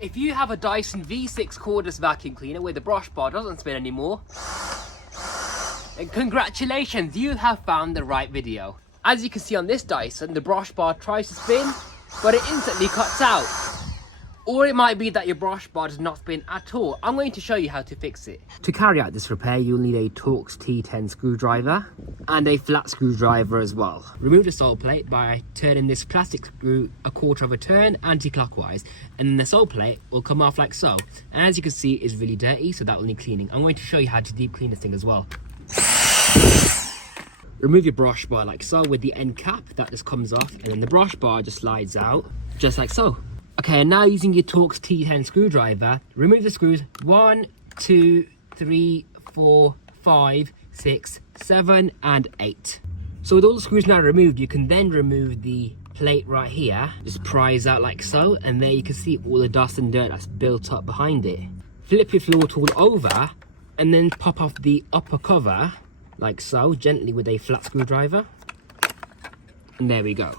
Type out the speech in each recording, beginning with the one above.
If you have a Dyson V6 cordless vacuum cleaner where the brush bar doesn't spin anymore, then congratulations, you have found the right video. As you can see on this Dyson, the brush bar tries to spin, but it instantly cuts out. Or it might be that your brush bar does not spin at all. I'm going to show you how to fix it. To carry out this repair, you'll need a Torx T10 screwdriver and a flat screwdriver as well. Remove the sole plate by turning this plastic screw a quarter of a turn anti-clockwise, and then the sole plate will come off like so. And as you can see, it's really dirty, so that will need cleaning. I'm going to show you how to deep clean this thing as well. Remove your brush bar like so with the end cap, that just comes off, and then the brush bar just slides out, just like so. Okay, and now using your Torx T10 screwdriver, remove the screws 1, 2, 3, 4, 5, 6, 7, and 8. So with all the screws now removed, you can then remove the plate right here, just prise out like so, and there you can see all the dust and dirt that's built up behind it. Flip your floor tool over, and then pop off the upper cover, like so, gently with a flat screwdriver. And there we go.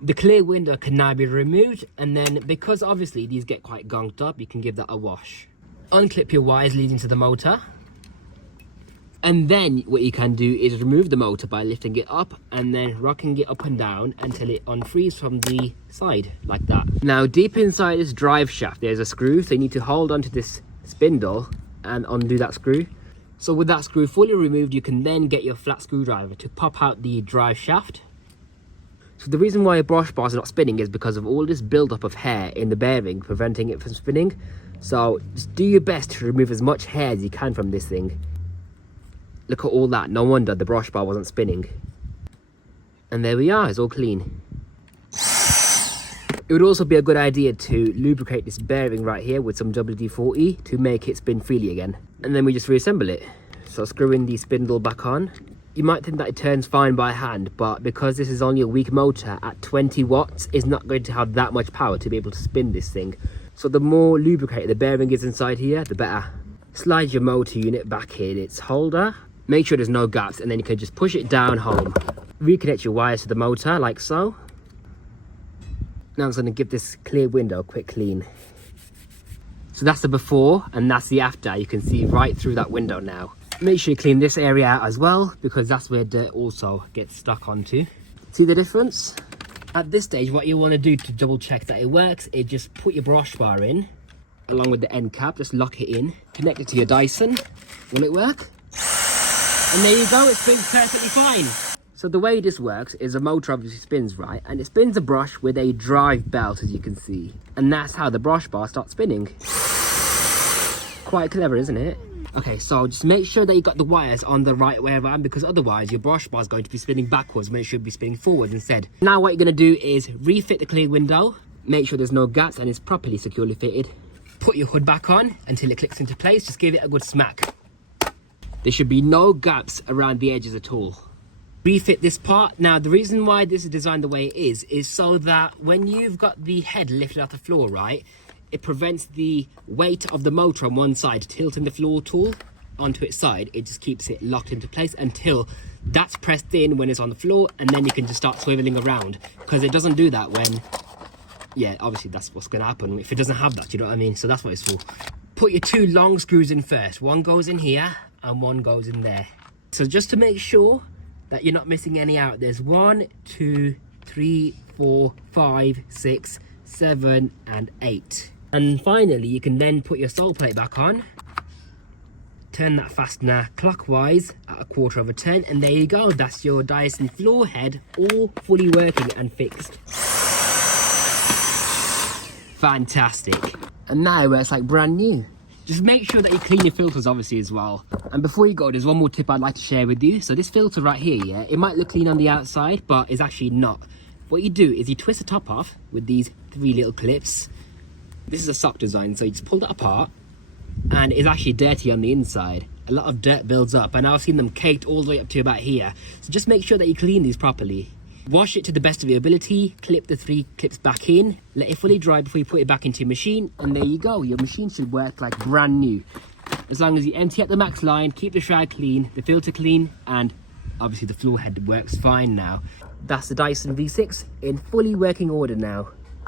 The clear window can now be removed, and then because obviously these get quite gunked up, you can give that a wash. Unclip your wires leading to the motor, and then what you can do is remove the motor by lifting it up and then rocking it up and down until it unfrees from the side like that. Now deep inside this drive shaft there's a screw, so you need to hold onto this spindle and undo that screw. So with that screw fully removed, you can then get your flat screwdriver to pop out the drive shaft. So the reason why your brush bar is not spinning is because of all this build-up of hair in the bearing, preventing it from spinning. So just do your best to remove as much hair as you can from this thing. Look at all that, no wonder the brush bar wasn't spinning. And there we are, it's all clean. It would also be a good idea to lubricate this bearing right here with some WD-40 to make it spin freely again. And then we just reassemble it. So screwing the spindle back on. You might think that it turns fine by hand, but because this is only a weak motor at 20 watts, it's not going to have that much power to be able to spin this thing. So the more lubricated the bearing is inside here, the better. Slide your motor unit back in its holder. Make sure there's no gaps, and then you can just push it down home. Reconnect your wires to the motor like so. Now I'm going to give this clear window a quick clean. So that's the before and that's the after. You can see right through that window now. Make sure you clean this area out as well, because that's where dirt also gets stuck onto. See the difference? At this stage, what you want to do to double check that it works is just put your brush bar in along with the end cap, just lock it in, connect it to your Dyson. Will it work? And there you go, it spins perfectly fine. So the way this works is a motor obviously spins right, and it spins a brush with a drive belt, as you can see. And that's how the brush bar starts spinning. Quite clever, isn't it? Okay, so just make sure that you got the wires on the right way around, because otherwise your brush bar is going to be spinning backwards when it should be spinning forwards instead. Now what you're going to do is refit the clear window, make sure there's no gaps and it's properly securely fitted. Put your hood back on until it clicks into place, just give it a good smack. There should be no gaps around the edges at all. Refit this part. Now the reason why this is designed the way it is so that when you've got the head lifted off the floor, right, it prevents the weight of the motor on one side tilting the floor tool onto its side. It just keeps it locked into place until that's pressed in when it's on the floor, and then you can just start swiveling around, because it doesn't do that when, yeah, obviously that's what's going to happen if it doesn't have that, you know what I mean? So that's what it's for. Put your two long screws in first. One goes in here and one goes in there. So just to make sure that you're not missing any out, there's 1, 2, 3, 4, 5, 6, 7, and 8. And finally, you can then put your sole plate back on, turn that fastener clockwise at a quarter of a turn, and there you go. That's your Dyson floor head all fully working and fixed. Fantastic. And now it works like brand new. Just make sure that you clean your filters obviously as well. And before you go, there's one more tip I'd like to share with you. So this filter right here, yeah, it might look clean on the outside, but it's actually not. What you do is you twist the top off with these 3 little clips. This is a sock design, so you just pull that apart, and it's actually dirty on the inside. A lot of dirt builds up, and I've seen them caked all the way up to about here. So just make sure that you clean these properly. Wash it to the best of your ability, clip the 3 clips back in, let it fully dry before you put it back into your machine, and there you go. Your machine should work like brand new. As long as you empty out the max line, keep the shroud clean, the filter clean, and obviously the floor head works fine now. That's the Dyson V6 in fully working order now.